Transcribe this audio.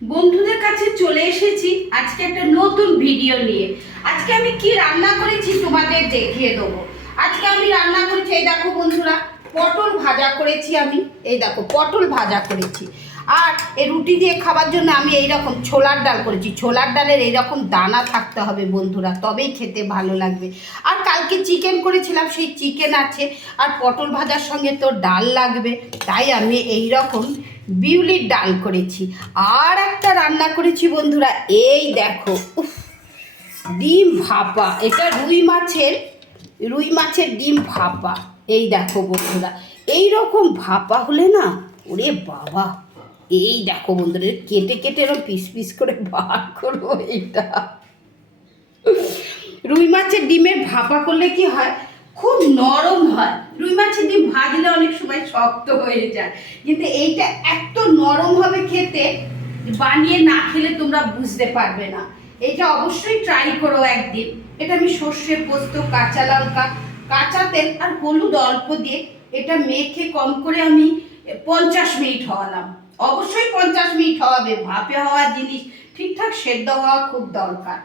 বন্ধুদের কাছে চলে এসেছি আজকে একটা নতুন ভিডিও নিয়ে। আজকে আমি কি রান্না করেছি তোমাদের দেখিয়ে দেবো। আজকে আমি রান্না করেছি, এই দেখো বন্ধুরা, পটল ভাজা করেছি আমি। এই দেখো পটল ভাজা করেছি। আর এই রুটি দিয়ে খাবার জন্য আমি এইরকম ছোলার ডাল করেছি। ছোলার ডালের এইরকম দানা থাকতে হবে বন্ধুরা, তবেই খেতে ভালো লাগবে। আর কালকে চিকেন করেছিলাম, সেই চিকেন আছে। আর পটল ভাজার সঙ্গে তো ডাল লাগবে, তাই আমি এইরকম বিউলির ডাল করেছি। আর একটা রান্না করেছি বন্ধুরা, এই দেখো, উফ, ডিম ভাপা। এটা রুই মাছের ডিম ভাপা। এই দেখো বন্ধুরা, এই রকম ভাপা হলে না, ওরে বাবা, এই দেখো বন্ধুরা, কেটে কেটে এরকম পিস পিস করে বার করবো। এইটা রুই মাছের ডিমের ভাপা করলে কি হয়, খুব নরম হয়। রুই মাছের ডিম ভাজলে অনেক সময় শক্ত হয়ে যায়, কিন্তু এইটা এত নরম হবে খেতে, বানিয়ে না খেলে তোমরা বুঝতে পারবে না। এটা অবশ্যই ট্রাই করো একদিন। এটা আমি সর্ষে পোস্ত, কাঁচা লঙ্কা, কাঁচা তেল আর হলুদ অল্প দিয়ে এটা মেখে কম করে আমি 50 মিনিট হওয়ালাম। অবশ্যই 50 মিনিট হওয়াবে, ভাপে হওয়া জিনিস ঠিকঠাক সেদ্ধ হওয়া খুব দরকার।